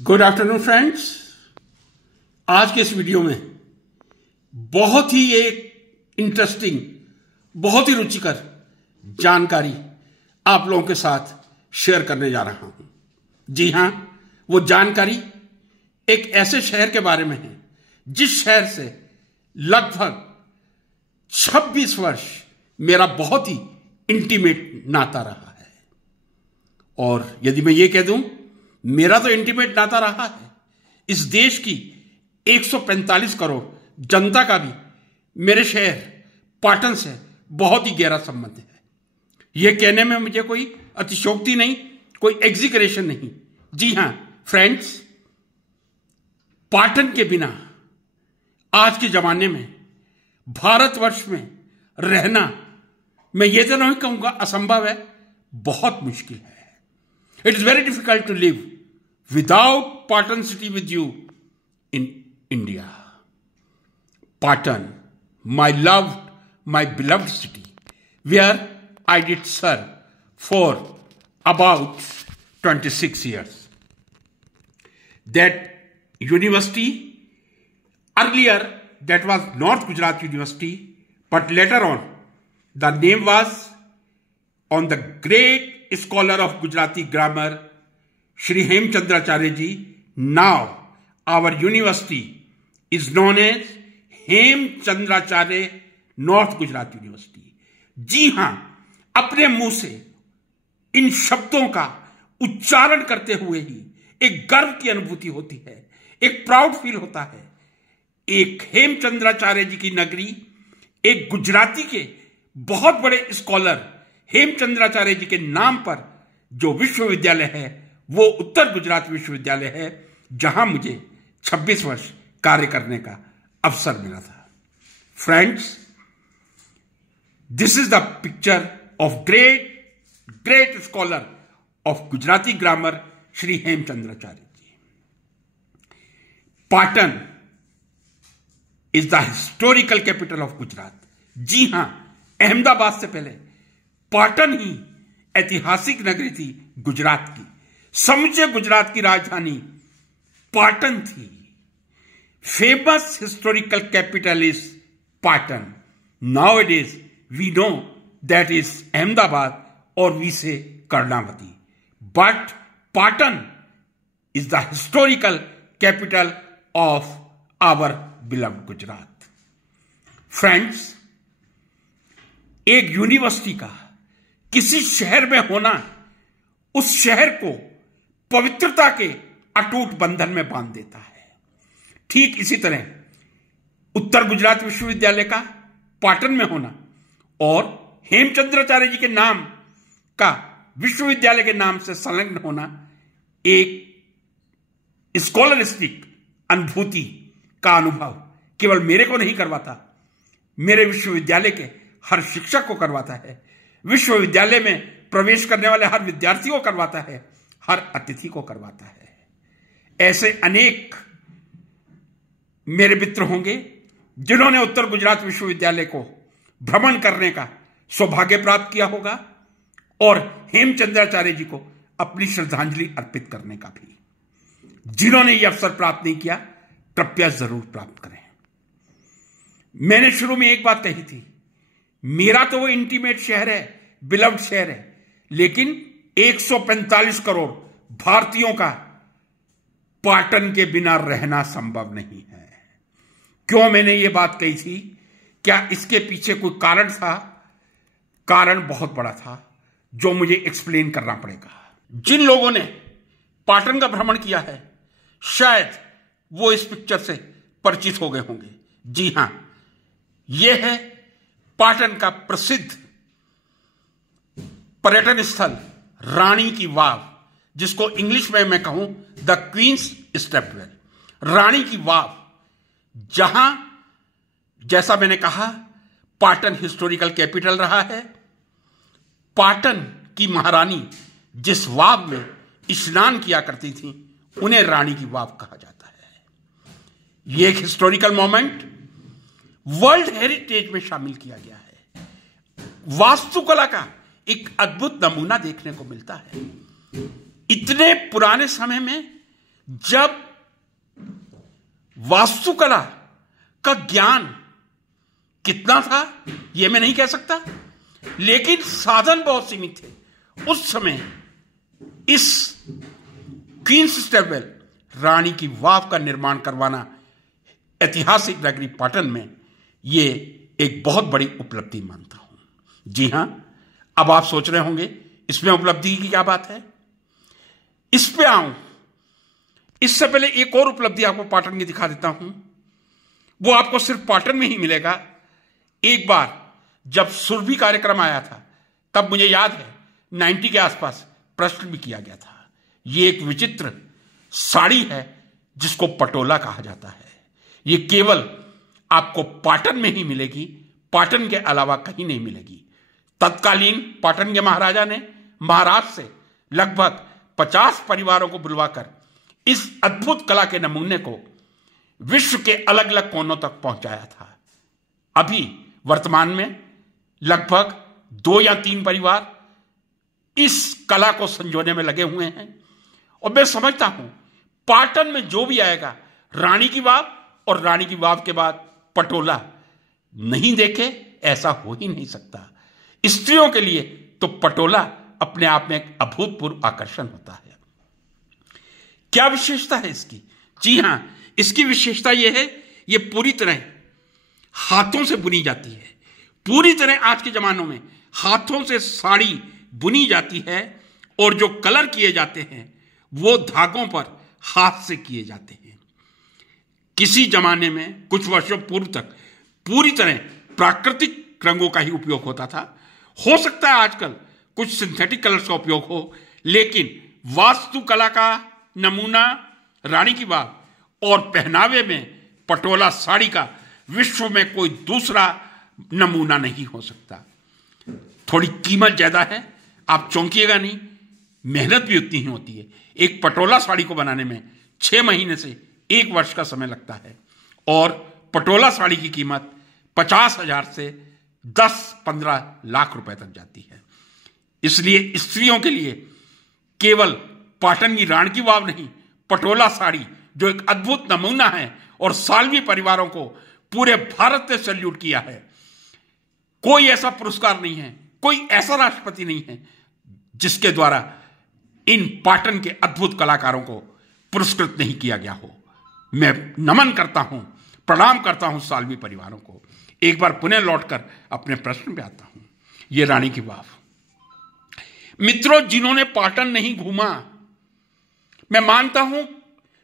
Good afternoon friends. आज के इस वीडियो में बहुत ही एक इंटरेस्टिंग, बहुत ही रुचिकर जानकारी आप लोगों के साथ शेयर करने जा रहा हूं। जी हां, वो जानकारी एक ऐसे शहर के बारे में है जिस शहर से लगभग 26 वर्ष मेरा बहुत ही इंटीमेट नाता रहा है। और यदि मैं ये कह दूं, मेरा तो इंटीमेट नाता रहा है, इस देश की 145 करोड़ जनता का भी मेरे शहर पाटन से बहुत ही गहरा संबंध है। यह कहने में मुझे कोई अतिशयोक्ति नहीं, कोई एग्जीक्रेशन नहीं। जी हां फ्रेंड्स, पाटन के बिना आज के जमाने में भारतवर्ष में रहना, मैं ये तो नहीं कहूंगा असंभव है, बहुत मुश्किल है। It is very difficult to live without Patan city with you in India. Patan, my loved, my beloved city, where I did serve for about 26 years. That university, earlier that was North Gujarat University, but later on the name was on the great scholar of Gujarati grammar, Shri Hemchandracharya ji. Now our university is known as Hemchandracharya North Gujarat University. जी हां, अपने मुंह से इन शब्दों का उच्चारण करते हुए ही एक गर्व की अनुभूति होती है, एक प्राउड फील होता है। एक हेमचंद्राचार्य जी की नगरी, एक गुजराती के बहुत बड़े स्कॉलर हेमचंद्राचार्य जी के नाम पर जो विश्वविद्यालय है वो उत्तर गुजरात विश्वविद्यालय है, जहां मुझे 26 वर्ष कार्य करने का अवसर मिला था। Friends, this is the picture of great scholar of Gujarati grammar Shri Hemchandracharya ji. Patan is the historical capital of Gujarat. जी हां, अहमदाबाद से पहले पाटन ही ऐतिहासिक नगरी थी गुजरात की। समूचे गुजरात की राजधानी पाटन थी। Famous historical capital is Patan. Now it is we know that is Ahmedabad और we say Karnavati, but Patan is the historical capital of our beloved Gujarat. Friends, एक यूनिवर्सिटी का किसी शहर में होना उस शहर को पवित्रता के अटूट बंधन में बांध देता है। ठीक इसी तरह उत्तर गुजरात विश्वविद्यालय का पाटन में होना और हेमचंद्राचार्य जी के नाम का विश्वविद्यालय के नाम से संलग्न होना एक स्कॉलरिस्टिक अनुभूति का अनुभव केवल मेरे को नहीं करवाता, मेरे विश्वविद्यालय के हर शिक्षक को करवाता है, विश्वविद्यालय में प्रवेश करने वाले हर विद्यार्थी को करवाता है, हर अतिथि को करवाता है। ऐसे अनेक मेरे मित्र होंगे जिन्होंने उत्तर गुजरात विश्वविद्यालय को भ्रमण करने का सौभाग्य प्राप्त किया होगा और हेमचंद्राचार्य जी को अपनी श्रद्धांजलि अर्पित करने का भी। जिन्होंने यह अवसर प्राप्त नहीं किया, कृपया जरूर प्राप्त करें। मैंने शुरू में एक बात कही थी, मेरा तो वो इंटीमेट शहर है, बिलव्ड शहर है, लेकिन 145 करोड़ भारतीयों का पाटन के बिना रहना संभव नहीं है। क्यों मैंने ये बात कही थी? क्या इसके पीछे कोई कारण था? कारण बहुत बड़ा था जो मुझे एक्सप्लेन करना पड़ेगा। जिन लोगों ने पाटन का भ्रमण किया है शायद वो इस पिक्चर से परिचित हो गए होंगे। जी हां, यह है पाटन का प्रसिद्ध पर्यटन स्थल रानी की वाव, जिसको इंग्लिश में मैं कहूं द क्वींस स्टेपवेल। रानी की वाव, जहां जैसा मैंने कहा पाटन हिस्टोरिकल कैपिटल रहा है। पाटन की महारानी जिस वाव में स्नान किया करती थी उन्हें रानी की वाव कहा जाता है। यह एक हिस्टोरिकल मोमेंट वर्ल्ड हेरिटेज में शामिल किया गया है। वास्तुकला का एक अद्भुत नमूना देखने को मिलता है। इतने पुराने समय में जब वास्तुकला का ज्ञान कितना था यह मैं नहीं कह सकता, लेकिन साधन बहुत सीमित थे उस समय। इस क्वींस स्टेपवेल रानी की वाव का निर्माण करवाना ऐतिहासिक नगरी पाटन में यह एक बहुत बड़ी उपलब्धि मानता हूं। जी हां, अब आप सोच रहे होंगे इसमें उपलब्धि की क्या बात है, इस पे आऊं। इससे पहले एक और उपलब्धि आपको पाटन की दिखा देता हूं, वो आपको सिर्फ पाटन में ही मिलेगा। एक बार जब सुरभि कार्यक्रम आया था तब मुझे याद है 90 के आसपास प्रश्न भी किया गया था। ये एक विचित्र साड़ी है जिसको पटोला कहा जाता है। ये केवल आपको पाटन में ही मिलेगी, पाटन के अलावा कहीं नहीं मिलेगी। तत्कालीन पाटन के महाराजा ने महाराष्ट्र से लगभग 50 परिवारों को बुलवाकर इस अद्भुत कला के नमूने को विश्व के अलग अलग कोनों तक पहुंचाया था। अभी वर्तमान में लगभग 2 या 3 परिवार इस कला को संजोने में लगे हुए हैं। और मैं समझता हूं पाटन में जो भी आएगा, रानी की वाव और रानी की वाव के बाद पटोला नहीं देखे ऐसा हो ही नहीं सकता। स्त्रियों के लिए तो पटोला अपने आप में एक अभूतपूर्व आकर्षण होता है। क्या विशेषता है इसकी? जी हां, इसकी विशेषता यह है, यह पूरी तरह हाथों से बुनी जाती है। पूरी तरह आज के जमानों में हाथों से साड़ी बुनी जाती है और जो कलर किए जाते हैं वो धागों पर हाथ से किए जाते हैं। किसी जमाने में कुछ वर्षों पूर्व तक पूरी तरह प्राकृतिक रंगों का ही उपयोग होता था। हो सकता है आजकल कुछ सिंथेटिक कलर्स का उपयोग हो, लेकिन वास्तुकला का नमूना रानी की वाव और पहनावे में पटोला साड़ी का विश्व में कोई दूसरा नमूना नहीं हो सकता। थोड़ी कीमत ज्यादा है, आप चौंकिएगा नहीं, मेहनत भी उतनी ही होती है। एक पटोला साड़ी को बनाने में 6 महीने से 1 वर्ष का समय लगता है और पटोला साड़ी की कीमत 50,000 से 10-15 लाख रुपए तक जाती है। इसलिए स्त्रियों के लिए केवल पाटन की रानी की वाव नहीं, पटोला साड़ी जो एक अद्भुत नमूना है और साल्वी परिवारों को पूरे भारत ने सैल्यूट किया है। कोई ऐसा पुरस्कार नहीं है, कोई ऐसा राष्ट्रपति नहीं है जिसके द्वारा इन पाटन के अद्भुत कलाकारों को पुरस्कृत नहीं किया गया हो। मैं नमन करता हूं, प्रणाम करता हूं साल्वी परिवारों को। एक बार पुनः लौटकर अपने प्रश्न पे आता हूं। यह रानी की वाव, मित्रों, जिन्होंने पाटन नहीं घूमा, मैं मानता हूं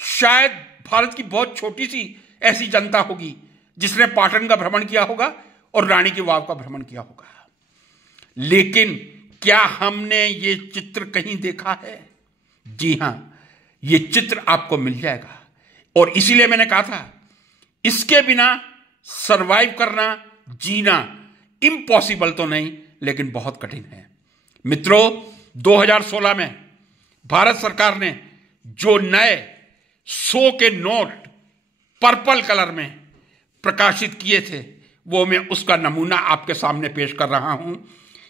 शायद भारत की बहुत छोटी सी ऐसी जनता होगी जिसने पाटन का भ्रमण किया होगा और रानी की वाव का भ्रमण किया होगा। लेकिन क्या हमने ये चित्र कहीं देखा है? जी हां, ये चित्र आपको मिल जाएगा। और इसीलिए मैंने कहा था इसके बिना सरवाइव करना, जीना इम्पॉसिबल तो नहीं, लेकिन बहुत कठिन है। मित्रों, 2016 में भारत सरकार ने जो नए 100 के नोट पर्पल कलर में प्रकाशित किए थे, वो मैं उसका नमूना आपके सामने पेश कर रहा हूं।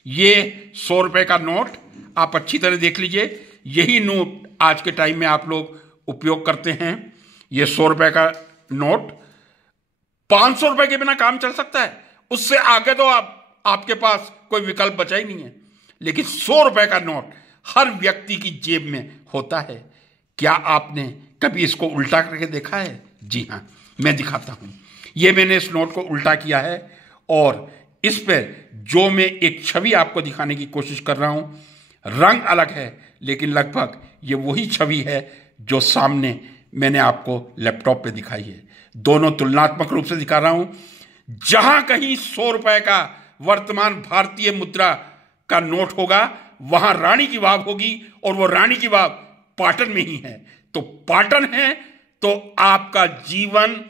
ये 100 रुपए का नोट आप अच्छी तरह देख लीजिए। यही नोट आज के टाइम में आप लोग उपयोग करते हैं। ये 100 रुपए का नोट 500 रुपए के बिना काम चल सकता है, उससे आगे तो आपके पास कोई विकल्प बचा ही नहीं है। लेकिन 100 रुपए का नोट हर व्यक्ति की जेब में होता है। क्या आपने कभी इसको उल्टा करके देखा है? जी हां, मैं दिखाता हूं। ये मैंने इस नोट को उल्टा किया है और इस पर जो मैं एक छवि आपको दिखाने की कोशिश कर रहा हूं, रंग अलग है लेकिन लगभग ये वही छवि है जो सामने मैंने आपको लैपटॉप पे दिखाई है। दोनों तुलनात्मक रूप से दिखा रहा हूं। जहां कहीं 100 रुपए का वर्तमान भारतीय मुद्रा का नोट होगा, वहां रानी की वाव होगी और वो रानी की वाव पाटन में ही है। तो पाटन है तो आपका जीवन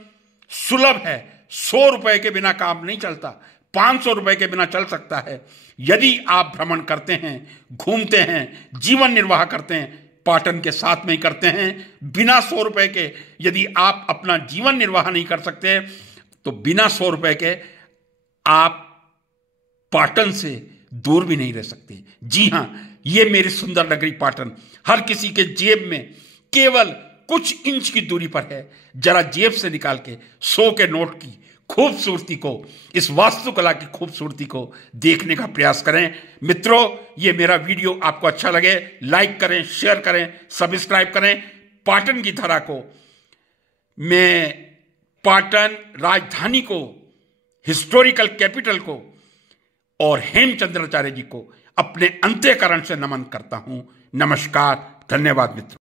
सुलभ है। 100 रुपए के बिना काम नहीं चलता, 500 रुपए के बिना चल सकता है। यदि आप भ्रमण करते हैं, घूमते हैं, जीवन निर्वाह करते हैं, पाटन के साथ में ही करते हैं, बिना 100 रुपए के यदि आप अपना जीवन निर्वाह नहीं कर सकते तो बिना 100 रुपए के आप पाटन से दूर भी नहीं रह सकते। जी हां, ये मेरी सुंदर नगरी पाटन हर किसी के जेब में केवल कुछ इंच की दूरी पर है। जरा जेब से निकाल के 100 के नोट की खूबसूरती को, इस वास्तुकला की खूबसूरती को देखने का प्रयास करें। मित्रों, ये मेरा वीडियो आपको अच्छा लगे, लाइक करें, शेयर करें, सब्सक्राइब करें। पाटन की धरा को, मैं पाटन राजधानी को, हिस्टोरिकल कैपिटल को और हेमचंद्राचार्य जी को अपने अंतःकरण से नमन करता हूं। नमस्कार, धन्यवाद मित्रों।